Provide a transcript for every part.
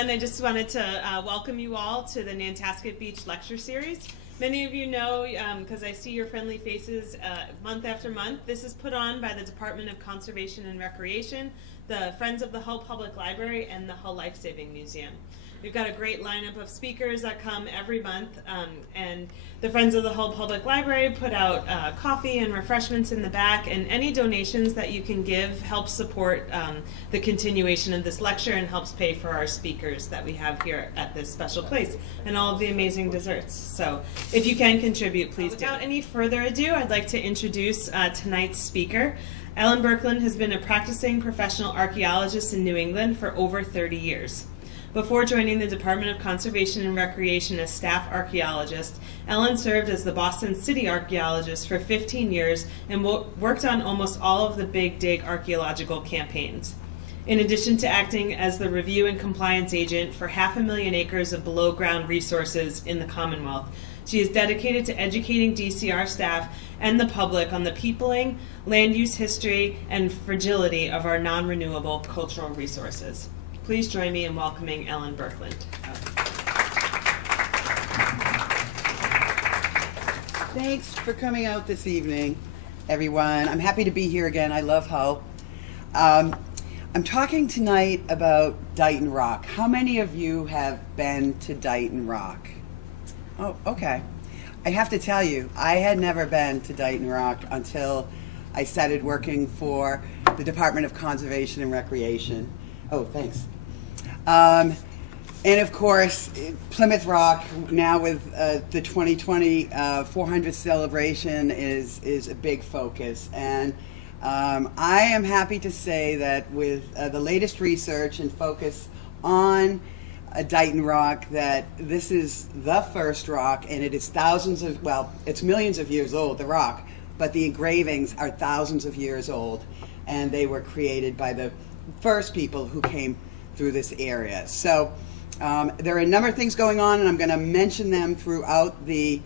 everyone. I just wanted to welcome you all to the Nantasket Beach Lecture Series. Many of you know, because I see your friendly faces month after month, this is put on by the Department of Conservation and Recreation, the Friends of the Hull Public Library, and the Hull Life Saving Museum. We've got a great lineup of speakers that come every month, and the Friends of the Hull Public Library put out coffee and refreshments in the back, and any donations that you can give help support the continuation of this lecture and helps pay for our speakers that we have here at this special place and all of the amazing desserts. So if you can contribute, please do. Without any further ado, I'd like to introduce tonight's speaker. Ellen Berkland has been a practicing professional archaeologist in New England for over 30 years. Before joining the Department of Conservation and Recreation as staff archaeologist, Ellen served as the Boston City archaeologist for 15 years and worked on almost all of the Big Dig archaeological campaigns. In addition to acting as the review and compliance agent for 500,000 acres of below-ground resources in the Commonwealth, she is dedicated to educating DCR staff and the public on the peopling, land use history, and fragility of our non-renewable cultural resources. Please join me in welcoming Ellen Berkland. Thanks for coming out this evening, everyone. I'm happy to be here again. I love Hull. I'm talking tonight about Dighton Rock. How many of you have been to Dighton Rock? Oh, okay. I have to tell you, I had never been to Dighton Rock until I started working for the Department of Conservation and Recreation. Oh, thanks. And of course, Plymouth Rock, now with the 2020 400th celebration, is a big focus. And I am happy to say that with the latest research and focus on Dighton Rock, that this is the first rock, and it is thousands of, well, it's millions of years old, the rock, but the engravings are thousands of years old, and they were created by the first people who came through this area. So there are a number of things going on, and I'm going to mention them throughout the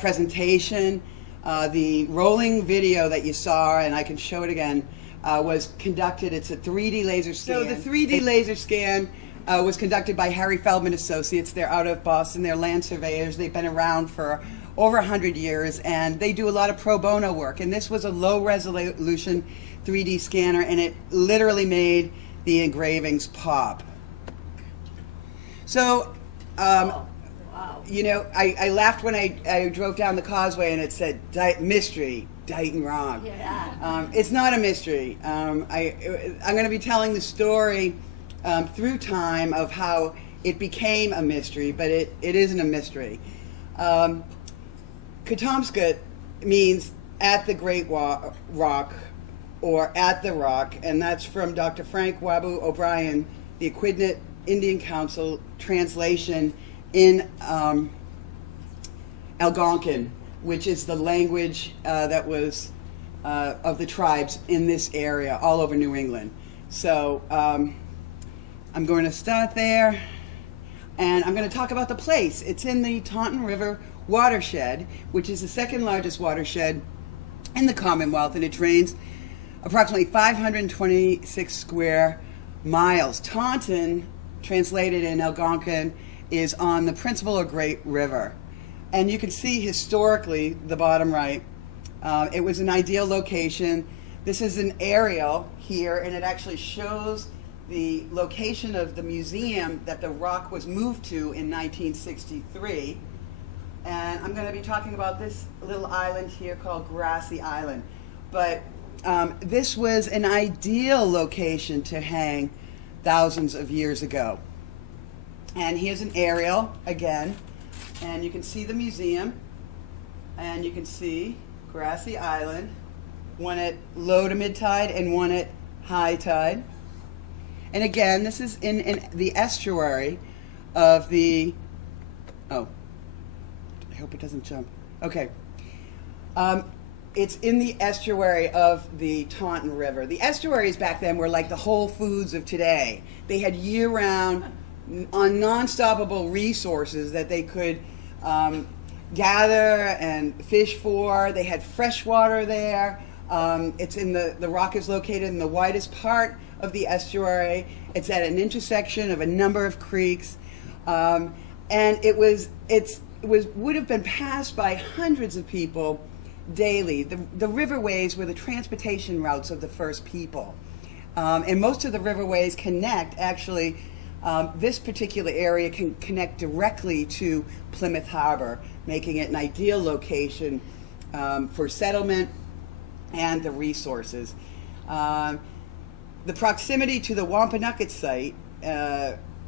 presentation. The rolling video that you saw, and I can show it again, was conducted. It's a 3D laser scan. So the 3D laser scan was conducted by Harry Feldman Associates. They're out of Boston. They're land surveyors. They've been around for over 100 years, and they do a lot of pro bono work. And this was a low resolution 3D scanner, and it literally made the engravings pop. So, you know, I laughed when I drove down the causeway and it said mystery, Dighton Rock. Yeah. It's not a mystery. I'm going to be telling the story through time of how it became a mystery, but it isn't a mystery. Katomskat means at the Great Rock, or at the rock, and that's from Dr. Frank Wabu O'Brien, the Aquidnet Indian Council translation in Algonquin, which is the language that was of the tribes in this area all over New England. So I'm going to start there, and I'm going to talk about the place. It's in the Taunton River watershed, which is the second largest watershed in the Commonwealth, and it drains approximately 526 square miles. Taunton, translated in Algonquin, is on the principal or Great River. And you can see historically, the bottom right, it was an ideal location. This is an aerial here, and it actually shows the location of the museum that the rock was moved to in 1963. And I'm going to be talking about this little island here called Grassy Island. But this was an ideal location to hang thousands of years ago. And here's an aerial again, and you can see the museum, and you can see Grassy Island, one at low to mid tide and one at high tide. And again, this is in the estuary of the, oh, I hope it doesn't jump. Okay. It's in the estuary of the Taunton River. The estuaries back then were like the Whole Foods of today. They had year-round, non-stoppable resources that they could gather and fish for. They had fresh water there. It's in the rock is located in the widest part of the estuary. It's at an intersection of a number of creeks, and it would have been passed by hundreds of people daily. The riverways were the transportation routes of the first people, and most of the riverways connect actually. This particular area can connect directly to Plymouth Harbor, making it an ideal location for settlement and the resources. The proximity to the Wampanoag site,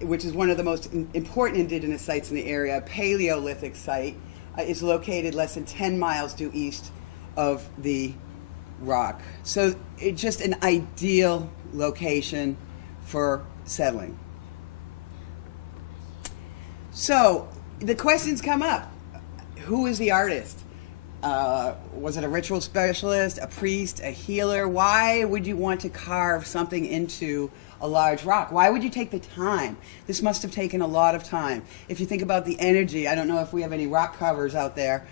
which is one of the most important indigenous sites in the area, a Paleolithic site, is located less than 10 miles due east of the rock. So it's just an ideal location for settling. So the questions come up. Who is the artist? Was it a ritual specialist, a priest, a healer? Why would you want to carve something into a large rock? Why would you take the time? This must have taken a lot of time. If you think about the energy, I don't know if we have any rock carvers out there,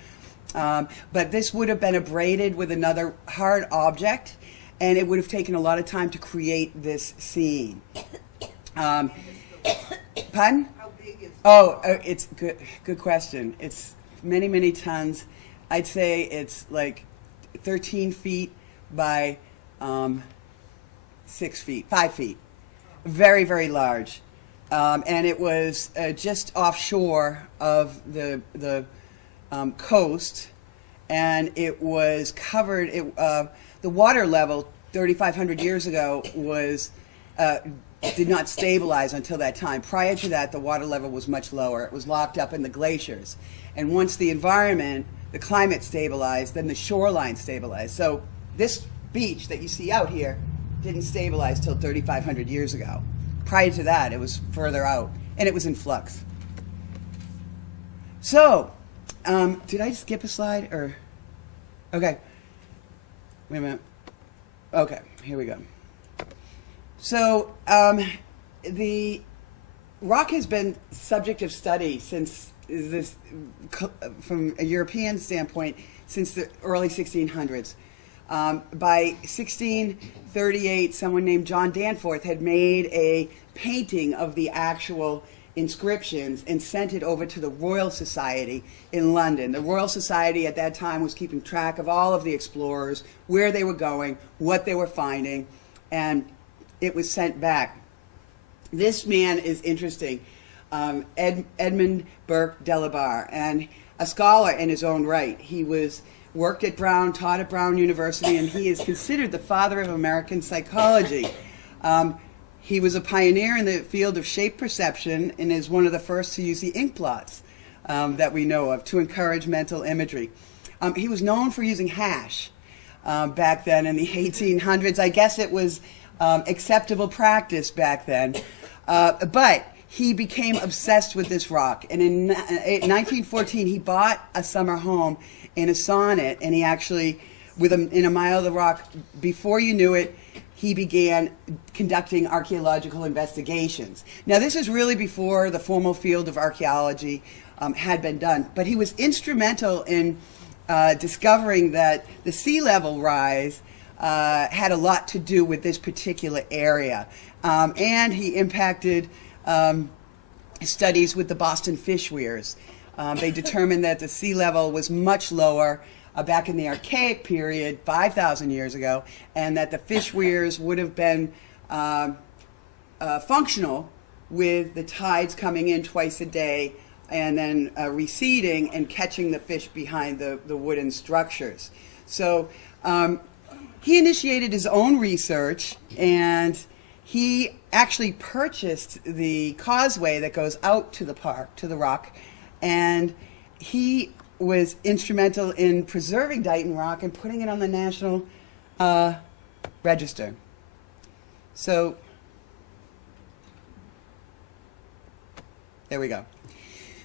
but this would have been abraded with another hard object, and it would have taken a lot of time to create this scene. Pardon? Oh, it's good. Good question. It's many, many tons. I'd say it's like 13 feet by 6 feet, 5 feet. Very, very large. And it was just offshore of the coast, and it was covered. The water level 3,500 years ago was did not stabilize until that time. Prior to that, the water level was much lower. It was locked up in the glaciers. And once the environment, the climate stabilized, then the shoreline stabilized. So this beach that you see out here didn't stabilize till 3,500 years ago. Prior to that, it was further out, and it was in flux. So, did I skip a slide, or? Okay. Wait a minute. Okay, here we go. So the rock has been subject of study since this, from a European standpoint, since the early 1600s. By 1638, someone named John Danforth had made a painting of the actual inscriptions and sent it over to the Royal Society in London. The Royal Society at that time was keeping track of all of the explorers, where they were going, what they were finding, and it was sent back. This man is interesting, Edmund Burke Delabar, and a scholar in his own right. He worked at Brown, taught at Brown University, and he is considered the father of American psychology. He was a pioneer in the field of shape perception and is one of the first to use the ink blots that we know of to encourage mental imagery. He was known for using hash back then in the 1800s. I guess it was acceptable practice back then. But he became obsessed with this rock. And in 1914, he bought a summer home in a sonnet, and he actually, in a mile of the rock, before you knew it, he began conducting archaeological investigations. Now, this is really before the formal field of archaeology had been done, but he was instrumental in discovering that the sea level rise had a lot to do with this particular area. And he impacted studies with the Boston fish weirs. They determined that the sea level was much lower back in the Archaic period, 5,000 years ago, and that the fish weirs would have been functional with the tides coming in twice a day and then receding and catching the fish behind the wooden structures. So he initiated his own research, and he actually purchased the causeway that goes out to the park, to the rock, and he was instrumental in preserving Dighton Rock and putting it on the National Register. So there we go.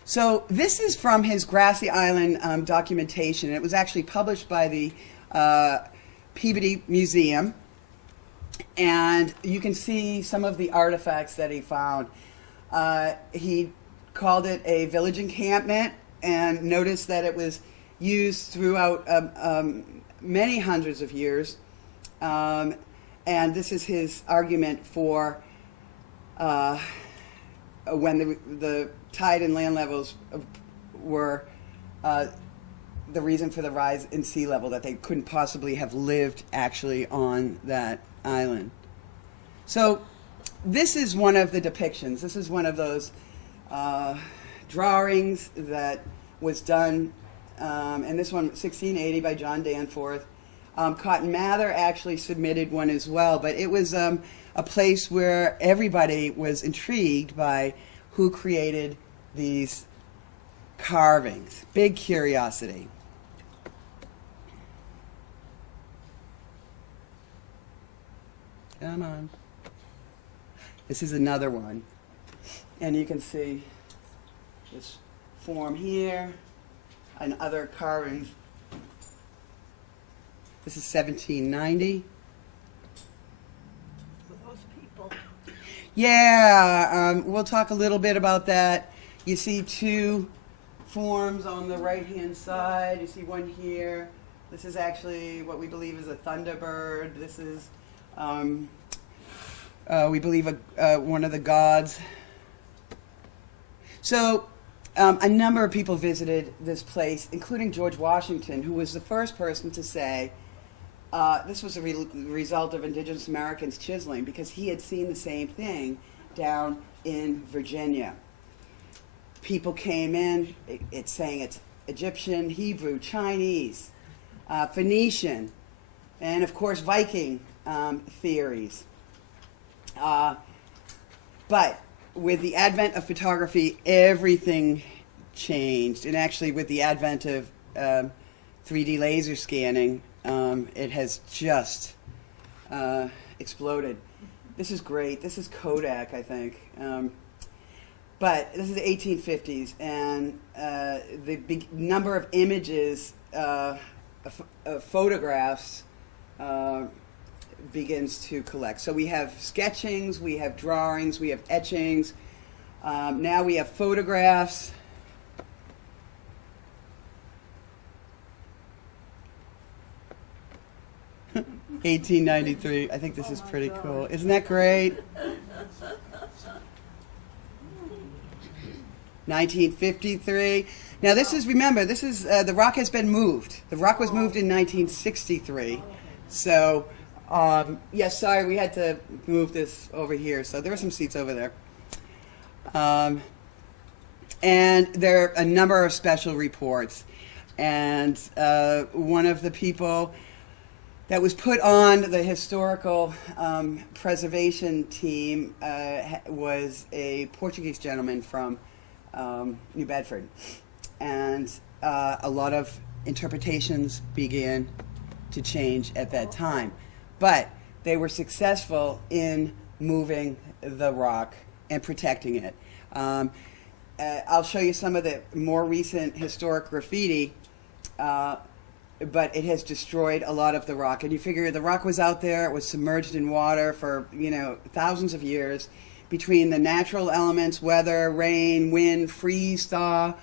So this is from his Grassy Island documentation. It was actually published by the Peabody Museum, and you can see some of the artifacts that he found. He called it a village encampment, and noticed that it was used throughout many hundreds of years. And and this is his argument for when the tide and land levels were the reason for the rise in sea level, that they couldn't possibly have lived actually on that island. So this is one of the depictions. This is one of those drawings that was done, and this one, 1680 by John Danforth. Cotton Mather actually submitted one as well, but it was a place where everybody was intrigued by who created these carvings. Big curiosity. Come on. This is another one. And you can see this form here and other carvings. This is 1790. Those people. Yeah, we'll talk a little bit about that. You see two forms on the right-hand side. You see one here. This is actually what we believe is a thunderbird. This is, we believe, one of the gods. So a number of people visited this place, including George Washington, who was the first person to say this was a result of Indigenous Americans chiseling, because he had seen the same thing down in Virginia. People came in, it's saying it's Egyptian, Hebrew, Chinese, Phoenician, and of course Viking theories. But with the advent of photography, everything changed. And actually with the advent of 3D laser scanning, it has just exploded. This is great. This is Kodak, I think. But this is the 1850s, and the big number of images, photographs, begins to collect. So we have sketchings, we have drawings, we have etchings. Now we have photographs. (1893). I think this is pretty cool. Isn't that great? 1953. Now this is, remember, this is, the rock has been moved. The rock was moved in 1963. So, yes, sorry, we had to move this over here. So there are some seats over there. And there are a number of special reports. And one of the people that was put on the historical preservation team was a Portuguese gentleman from New Bedford. And a lot of interpretations began to change at that time. But they were successful in moving the rock and protecting it. I'll show you some of the more recent historic graffiti, but it has destroyed a lot of the rock. And you figure the rock was out there, it was submerged in water for, thousands of years, between the natural elements, weather, rain, wind, freeze, thaw,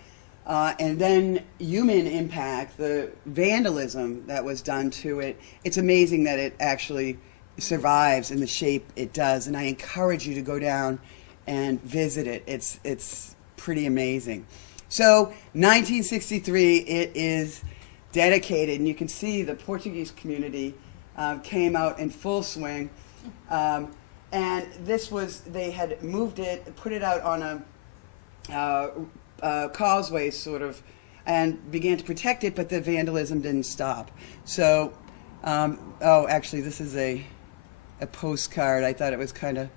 and then human impact, the vandalism that was done to it. It's amazing that it actually survives in the shape it does, and I encourage you to go down and visit it. It's pretty amazing. So 1963, it is dedicated, and you can see the Portuguese community came out in full swing. And this was, they had moved it, put it out on a causeway sort of, and began to protect it, but the vandalism didn't stop. So, oh, actually this is a postcard. I thought it was kind of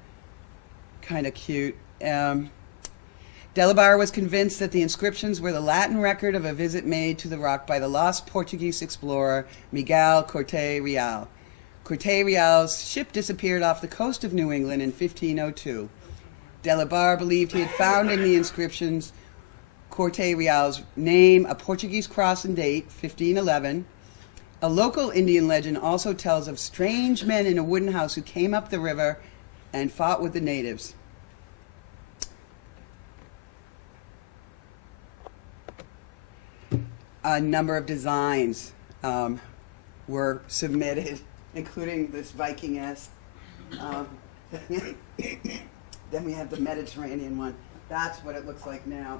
cute. Delabar was convinced that the inscriptions were the Latin record of a visit made to the rock by the lost Portuguese explorer Miguel Corte Real. Corte Real's ship disappeared off the coast of New England in 1502. Delabar believed he had found in the inscriptions Corte Real's name, a Portuguese cross and date, 1511. A local Indian legend also tells of strange men in a wooden house who came up the river and fought with the natives. A number of designs were submitted, including this Viking-esque Um, then we have the Mediterranean one. That's what it looks like now.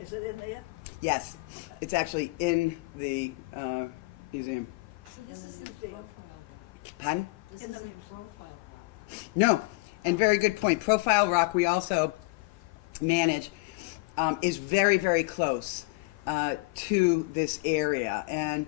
Is it in there? Yes, it's actually in the museum. So this is the profile rock. Pardon? This In is the- a profile rock. No, and very good point. Profile Rock, we also manage, is very, very close to this area. And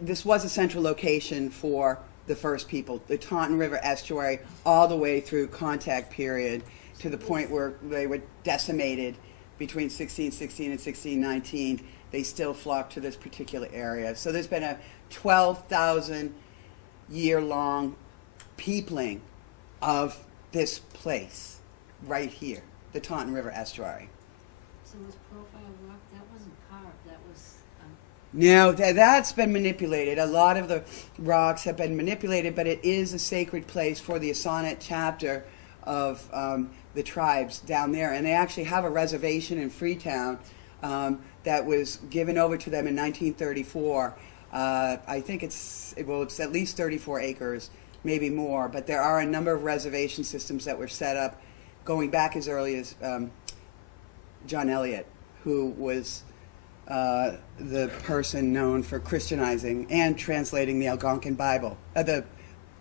this was a central location for the first people, the Taunton River estuary, all the way through contact period to the point where they were decimated between 1616 and 1619. They still flocked to this particular area. So there's been a 12,000 year long peopling of this place right here, the Taunton River estuary. So this profile rock, that wasn't carved, that was, No, that's been manipulated. A lot of the rocks have been manipulated, but it is a sacred place for the Assonet chapter of the tribes down there. And they actually have a reservation in Freetown that was given over to them in 1934. I think it's at least 34 acres, maybe more, but there are a number of reservation systems that were set up going back as early as John Eliot, who was the person known for Christianizing and translating the Algonquin Bible, the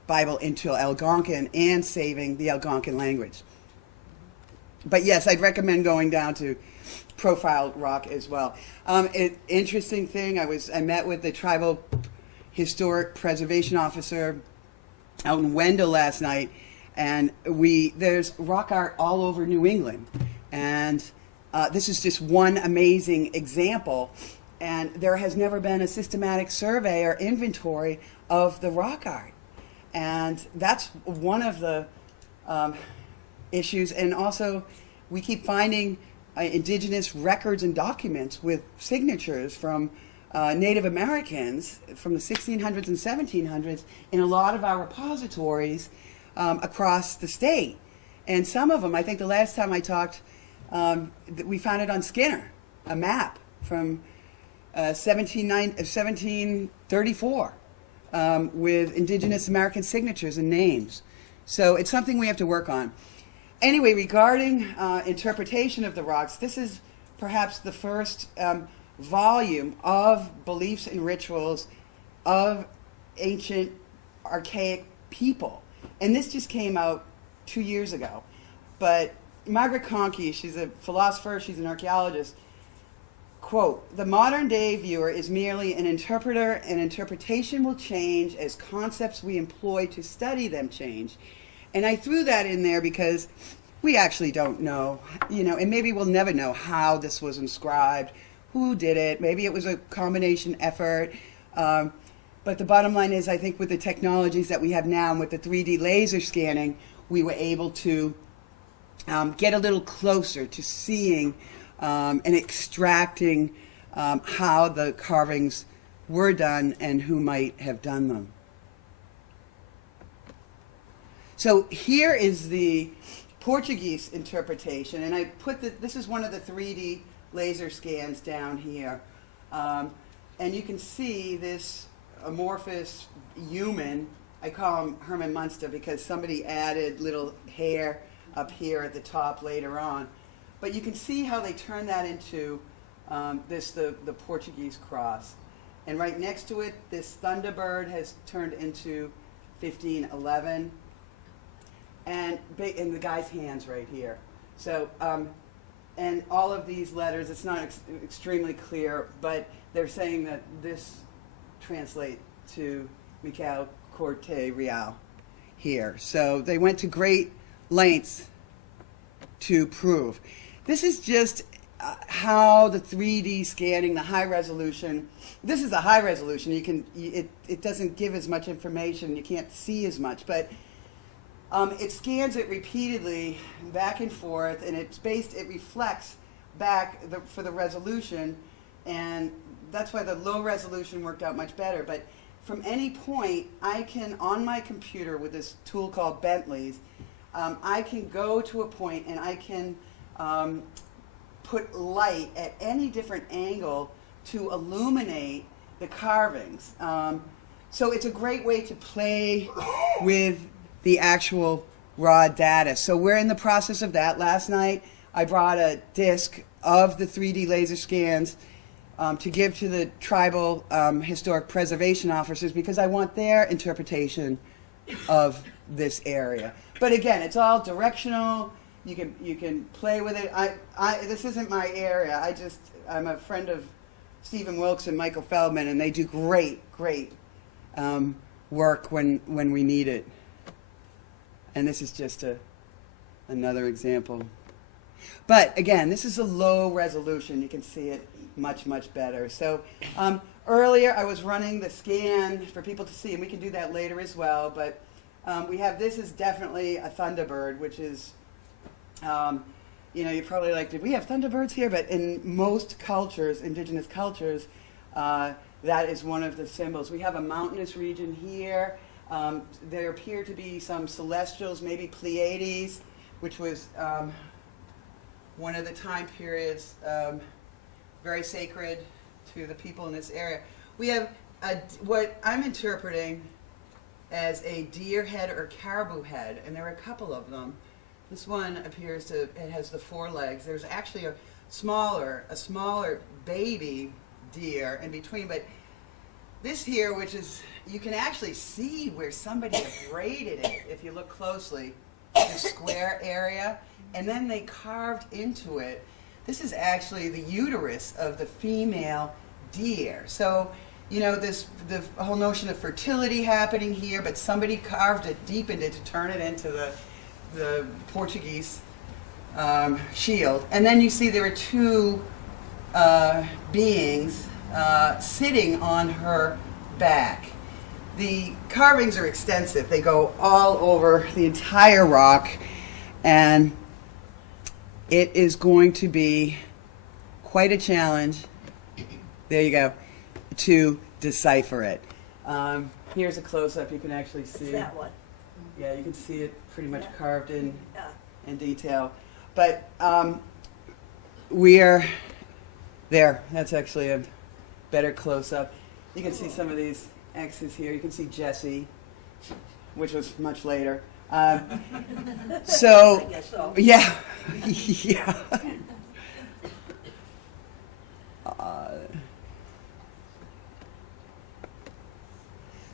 Bible into Algonquin and saving the Algonquin language. But yes, I'd recommend going down to Profile Rock as well. Interesting thing, I met with the tribal historic preservation officer out in Wendell last night, and there's rock art all over New England, and this is just one amazing example. And there has never been a systematic survey or inventory of the rock art, and that's one of the issues. And also, we keep finding indigenous records and documents with signatures from Native Americans from the 1600s and 1700s in a lot of our repositories across the state. And some of them, I think the last time I talked, we found it on Skinner, a map from 1734 with indigenous American signatures and names. So it's something we have to work on. Anyway, regarding interpretation of the rocks, this is perhaps the first volume of beliefs and rituals of ancient archaic people. And this just came out 2 years ago. But Margaret Conkey, she's a philosopher, she's an archaeologist, quote, "The modern day viewer is merely an interpreter, and interpretation will change as concepts we employ to study them change." And I threw that in there because we actually don't know, and maybe we'll never know how this was inscribed, who did it. Maybe it was a combination effort. But the bottom line is, I think with the technologies that we have now and with the 3D laser scanning, we were able to get a little closer to seeing and extracting how the carvings were done and who might have done them. So here is the Portuguese interpretation, and I put this is one of the 3D laser scans down here, and you can see this amorphous human. I call him Herman Munster because somebody added little hair up here at the top later on, but you can see how they turn that into the Portuguese cross, and right next to it, this Thunderbird has turned into 1511. And the guy's hands right here. So, and all of these letters, it's not extremely clear, but they're saying that this translates to Miquel Corte Real here. So they went to great lengths to prove. This is just how the 3D scanning, the high resolution, this is a high resolution. It doesn't give as much information. You can't see as much, but it scans it repeatedly back and forth, and it reflects back for the resolution, and that's why the low resolution worked out much better. But from any point, I can, on my computer with this tool called Bentley's, I can go to a point and I can put light at any different angle to illuminate the carvings. So it's a great way to play with the actual raw data. So we're in the process of that. Last night, I brought a disc of the 3D laser scans to give to the tribal historic preservation officers because I want their interpretation of this area. But again, it's all directional. You can play with it. This isn't my area. I'm a friend of Stephen Wilkes and Michael Feldman, and they do great work when we need it. And this is just another example. But again, this is a low resolution. You can see it much better. So earlier I was running the scan for people to see, and we can do that later as well. But we have, this is definitely a thunderbird, which is, you're probably like, did we have thunderbirds here? But in most cultures, indigenous cultures, that is one of the symbols. We have a mountainous region here. There appear to be some celestials, maybe Pleiades, which was one of the time periods very sacred to the people in this area. We have what I'm interpreting as a deer head or caribou head, and there are a couple of them. This one appears to, it has the 4 legs. There's actually a smaller baby deer in between, but this here, which is, you can actually see where somebody abraded it if you look closely, the square area, and then they carved into it. This is actually the uterus of the female deer. So, the whole notion of fertility happening here, but somebody carved it, deepened it to turn it into the Portuguese shield. And then you see there are 2 beings sitting on her back. The carvings are extensive. They go all over the entire rock, and it is going to be quite a challenge, there you go, to decipher it. Here's a close-up. You can actually see. It's that one. Yeah, you can see it pretty much carved in detail. But we are there. That's actually a better close-up. You can see some of these X's here. You can see Jesse, which was much later. So, I guess so. yeah, yeah.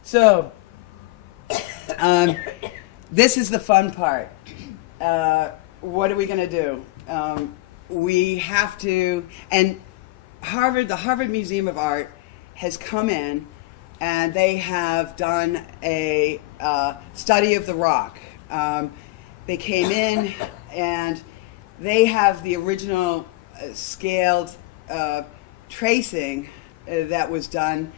So, this is the fun part. What are we going to do? We have to, and the Harvard Museum of Art has come in, and they have done a study of the rock. They came in, and they have the original scaled tracing that was done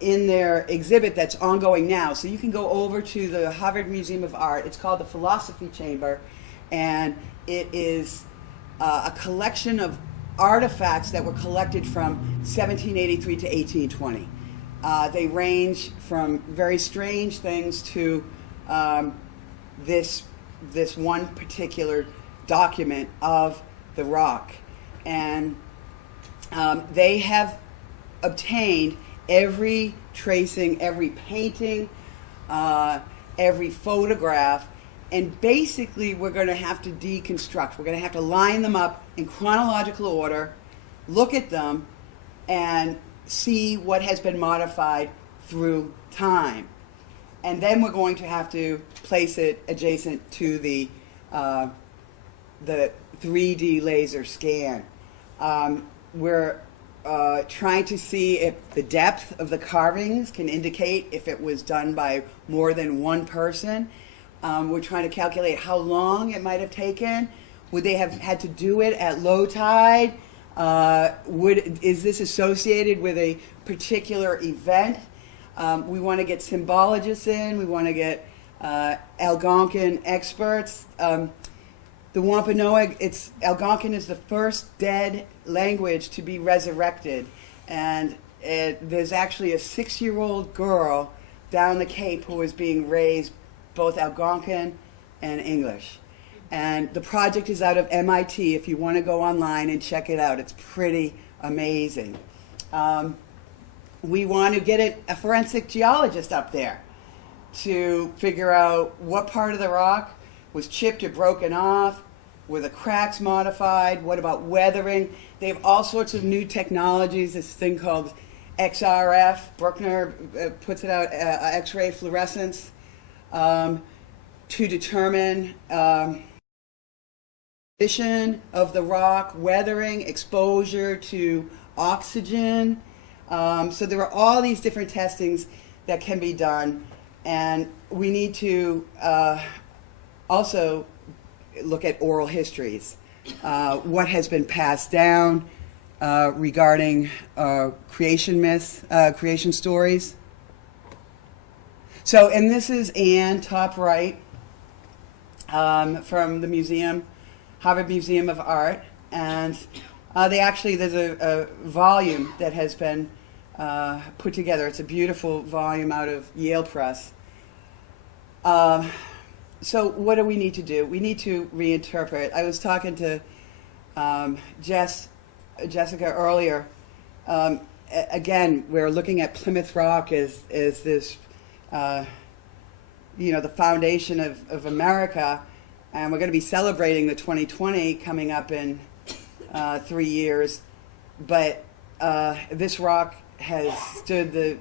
in their exhibit that's ongoing now. So you can go over to the Harvard Museum of Art. It's called the Philosophy Chamber, and it is a collection of artifacts that were collected from 1783 to 1820. They range from very strange things to this one particular document of the rock. And they have obtained every tracing, every painting, every photograph, and basically we're going to have to deconstruct. We're going to have to line them up in chronological order, look at them, and see what has been modified through time. And then we're going to have to place it adjacent to the 3D laser scan. We're trying to see if the depth of the carvings can indicate if it was done by more than one person. We're trying to calculate how long it might have taken. Would they have had to do it at low tide? Is this associated with a particular event? We want to get symbologists in. We want to get Algonquin experts. The Wampanoag, Algonquin is the first dead language to be resurrected. And there's actually a 6-year-old girl down the Cape who is being raised both Algonquin and English. And the project is out of MIT. If you want to go online and check it out, it's pretty amazing. we want to get a forensic geologist up there to figure out what part of the rock was chipped or broken off, were the cracks modified, what about weathering. They have all sorts of new technologies, this thing called XRF, Bruckner puts it out, X-ray fluorescence, to determine condition of the rock, weathering, exposure to oxygen. So there are all these different testings that can be done, and we need to also look at oral histories, what has been passed down regarding creation myths, creation stories. So, and this is Anne, top right, from the museum, Harvard Museum of Art, and there's a volume that has been put together. It's a beautiful volume out of Yale Press. So what do we need to do? We need to reinterpret. I was talking to Jessica earlier. Again, we're looking at Plymouth Rock as this, the foundation of America, and we're going to be celebrating the 2020 coming up in 3 years. But this rock has stood the,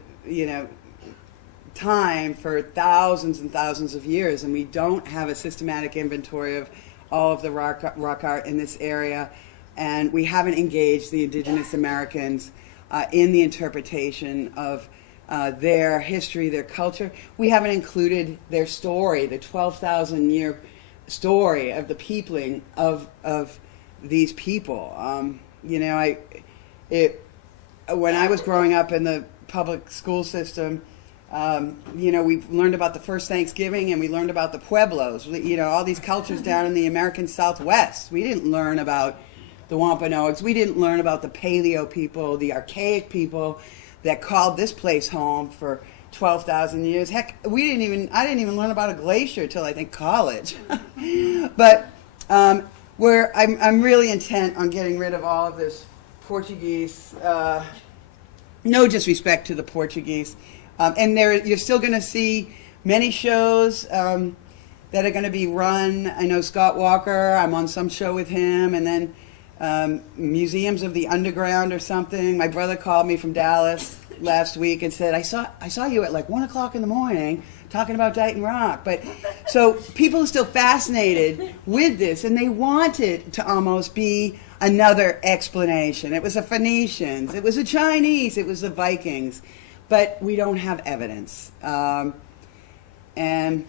time for thousands and thousands of years, and we don't have a systematic inventory of all of the rock art in this area, and we haven't engaged the Indigenous Americans in the interpretation of their history, their culture. We haven't included their story, the 12,000-year story of the peopling of these people. When I was growing up in the public school system, we learned about the first Thanksgiving, and we learned about the Pueblos, all these cultures down in the American Southwest. We didn't learn about the Wampanoags. We didn't learn about the Paleo people, the archaic people that called this place home for 12,000 years. Heck, I didn't even learn about a glacier till I think college. But I'm really intent on getting rid of all of this Portuguese, no disrespect to the Portuguese. And you're still going to see many shows that are going to be run. I know Scott Walker, I'm on some show with him, and then Museums of the Underground or something. My brother called me from Dallas last week and said, I saw you at like 1 o'clock in the morning talking about Dighton Rock. But so people are still fascinated with this, and they want it to almost be another explanation. It was the Phoenicians, it was the Chinese, it was the Vikings. But we don't have evidence. I'm going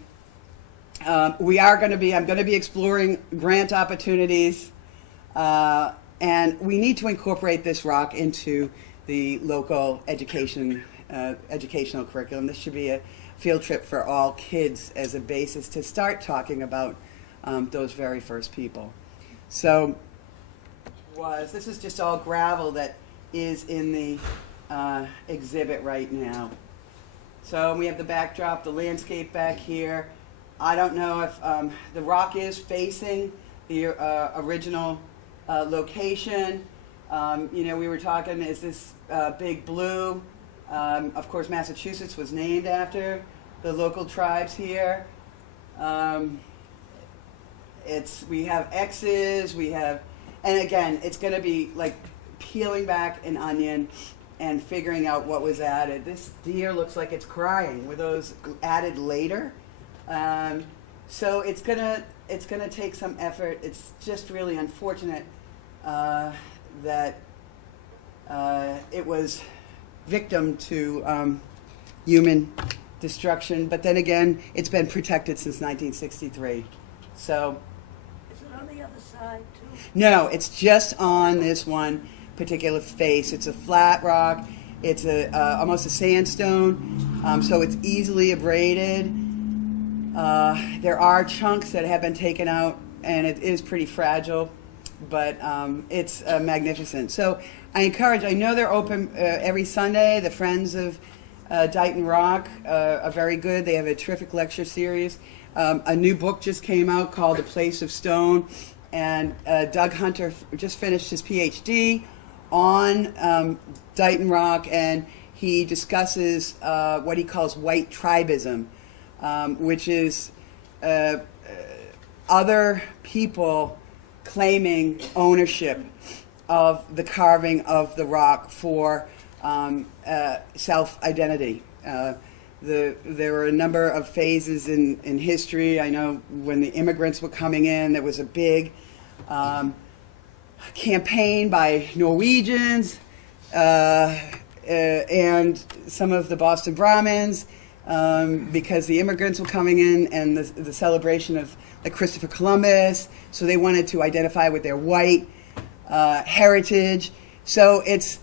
to be exploring grant opportunities, and we need to incorporate this rock into the local educational curriculum. This should be a field trip for all kids as a basis to start talking about those very first people. So this is just all gravel that is in the exhibit right now. So we have the backdrop, the landscape back here. I don't know if the rock is facing the original location. We were talking, is this Big Blue? Of course, Massachusetts was named after the local tribes here. We have X's, and again, it's going to be like peeling back an onion and figuring out what was added. This deer looks like it's crying. Were those added later? So it's gonna take some effort. It's just really unfortunate that it was victim to human destruction. But then again, it's been protected since 1963. So. Is it on the other side too? No, it's just on this one particular face. It's a flat rock. It's almost a sandstone, so it's easily abraded. There are chunks that have been taken out, and it is pretty fragile, but it's magnificent. So I know they're open every Sunday. The Friends of Dighton Rock are very good. They have a terrific lecture series. A new book just came out called The Place of Stone, and Doug Hunter just finished his PhD on Dighton Rock, and he discusses what he calls white tribism, which is other people claiming ownership of the carving of the rock for self-identity. There were a number of phases in history. I know when the immigrants were coming in, there was a big campaign by Norwegians and some of the Boston Brahmins because the immigrants were coming in, and the celebration of like Christopher Columbus. So they wanted to identify with their white heritage. So it's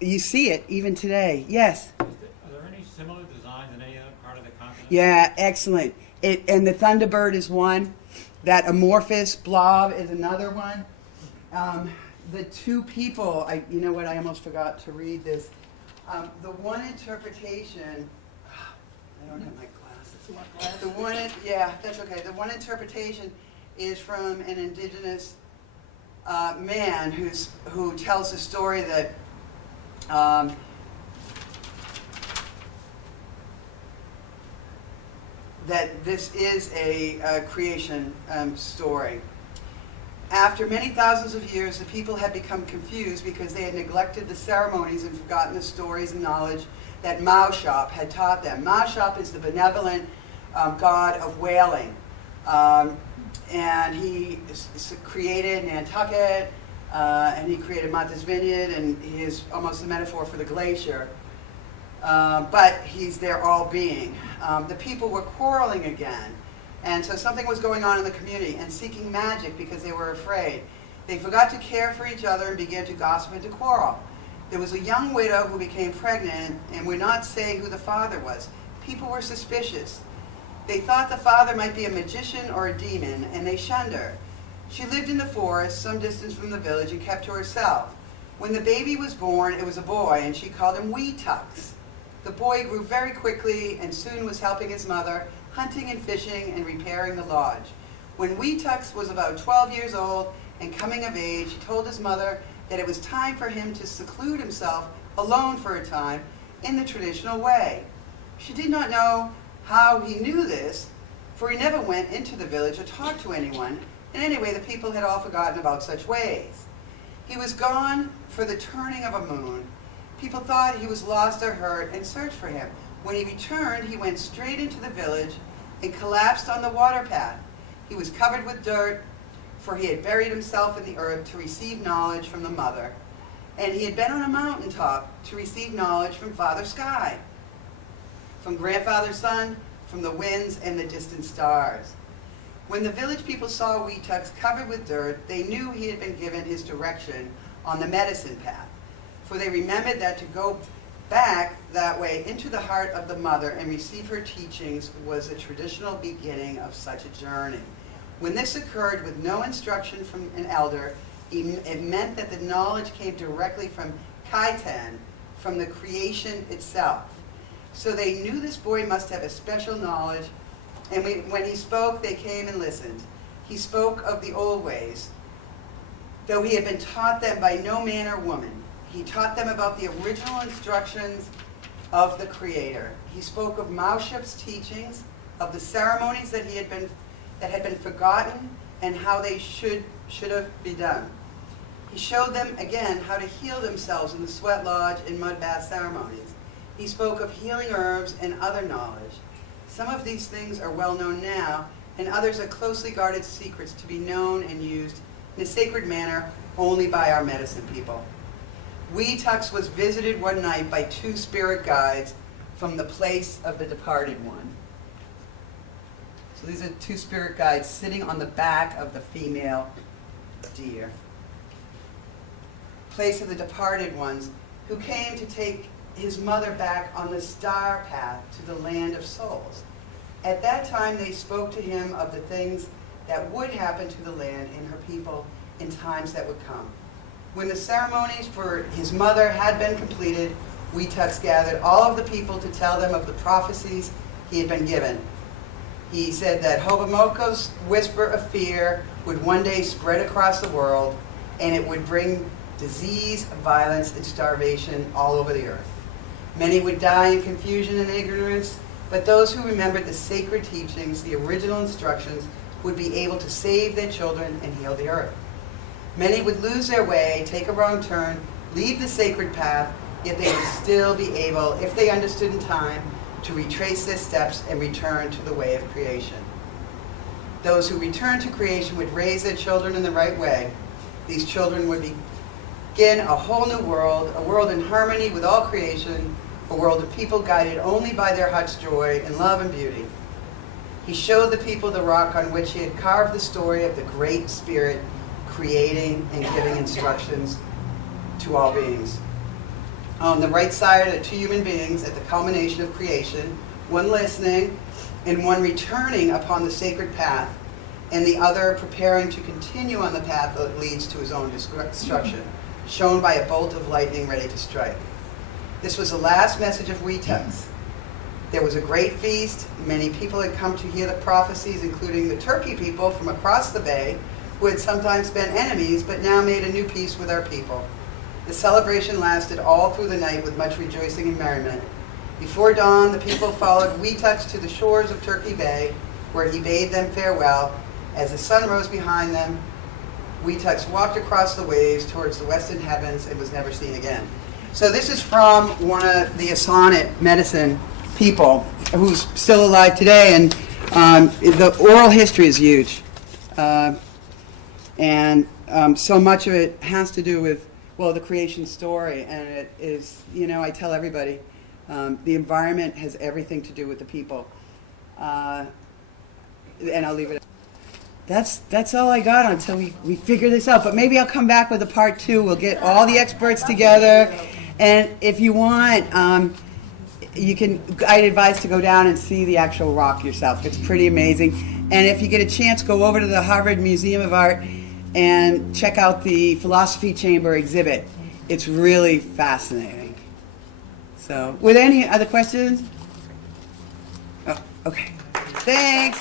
you see it even today. Yes. Are there any similar designs in any other part of the continent? Yeah, excellent. And the Thunderbird is one. That amorphous blob is another one. The two people, you know what? I almost forgot to read this. The one interpretation. I don't have my glasses. The one, yeah, that's okay. The one interpretation is from an Indigenous man who tells a story that that this is a creation story. After many thousands of years, the people had become confused because they had neglected the ceremonies and forgotten the stories and knowledge that Maushop had taught them. Maushop is the benevolent god of whaling. And he created Nantucket, and he created Martha's Vineyard, and he is almost the metaphor for the glacier. But he's their all-being. The people were quarreling again, and so something was going on in the community, and seeking magic because they were afraid. They forgot to care for each other and began to gossip and to quarrel. There was a young widow who became pregnant and would not say who the father was. People were suspicious. They thought the father might be a magician or a demon, and they shunned her. She lived in the forest, some distance from the village, and kept to herself. When the baby was born, it was a boy, and she called him Wee Tux. The boy grew very quickly and soon was helping his mother, hunting and fishing and repairing the lodge. When Wee Tux was about 12 years old and coming of age, he told his mother that it was time for him to seclude himself alone for a time in the traditional way. She did not know how he knew this, for he never went into the village or talked to anyone, and anyway the people had all forgotten about such ways. He was gone for the turning of a moon. People thought he was lost or hurt and searched for him. When he returned, he went straight into the village and collapsed on the water path. He was covered with dirt, for he had buried himself in the earth to receive knowledge from the mother, and he had been on a mountaintop to receive knowledge from Father Sky, from Grandfather Sun, from the winds and the distant stars. When the village people saw Wee Tux covered with dirt, they knew he had been given his direction on the medicine path, for they remembered that to go back that way into the heart of the mother and receive her teachings was a traditional beginning of such a journey. When this occurred with no instruction from an elder, it meant that the knowledge came directly from Kaitan, from the creation itself. So they knew this boy must have a special knowledge, and when he spoke, they came and listened. He spoke of the old ways, though he had been taught them by no man or woman. He taught them about the original instructions of the Creator. He spoke of Maushop's teachings, of the ceremonies that had been forgotten, and how they should have been done. He showed them again how to heal themselves in the sweat lodge and mud bath ceremonies. He spoke of healing herbs and other knowledge. Some of these things are well known now, and others are closely guarded secrets to be known and used in a sacred manner only by our medicine people. Wee Tux was visited one night by two spirit guides from the place of the departed one. So these are two spirit guides sitting on the back of the female deer. Place of the departed ones, who came to take his mother back on the star path to the land of souls. At that time they spoke to him of the things that would happen to the land and her people in times that would come. When the ceremonies for his mother had been completed, Wee Tux gathered all of the people to tell them of the prophecies he had been given. He said that Hobomoko's whisper of fear would one day spread across the world, and it would bring disease, violence, and starvation all over the earth. Many would die in confusion and ignorance, but those who remembered the sacred teachings, the original instructions, would be able to save their children and heal the earth. Many would lose their way, take a wrong turn, leave the sacred path, yet they would still be able, if they understood in time, to retrace their steps and return to the way of creation. Those who returned to creation would raise their children in the right way. These children would begin a whole new world, a world in harmony with all creation, a world of people guided only by their heart's joy and love and beauty. He showed the people the rock on which he had carved the story of the Great Spirit, creating and giving instructions to all beings. On the right side are two human beings at the culmination of creation, one listening and one returning upon the sacred path, and the other preparing to continue on the path that leads to his own destruction, shown by a bolt of lightning ready to strike. This was the last message of Weetucks. There was a great feast. Many people had come to hear the prophecies, including the Turkey people from across the bay, who had sometimes been enemies, but now made a new peace with our people. The celebration lasted all through the night with much rejoicing and merriment. Before dawn, the people followed Weetucks to the shores of Turkey Bay, where he bade them farewell. As the sun rose behind them, Weetucks walked across the waves towards the western heavens and was never seen again. So this is from one of the Assanate medicine people who's still alive today, and the oral history is huge. And so much of it has to do with, well, the creation story, and it is, you know, I tell everybody, the environment has everything to do with the people. And I'll leave it. That's all I got until we figure this out. But maybe I'll come back with a part 2. We'll get all the experts together. And if you want, I'd advise to go down and see the actual rock yourself. It's pretty amazing. And if you get a chance, go over to the Harvard Museum of Art and check out the Philosophy Chamber exhibit. It's really fascinating. So, with any other questions? Oh, okay. Thanks.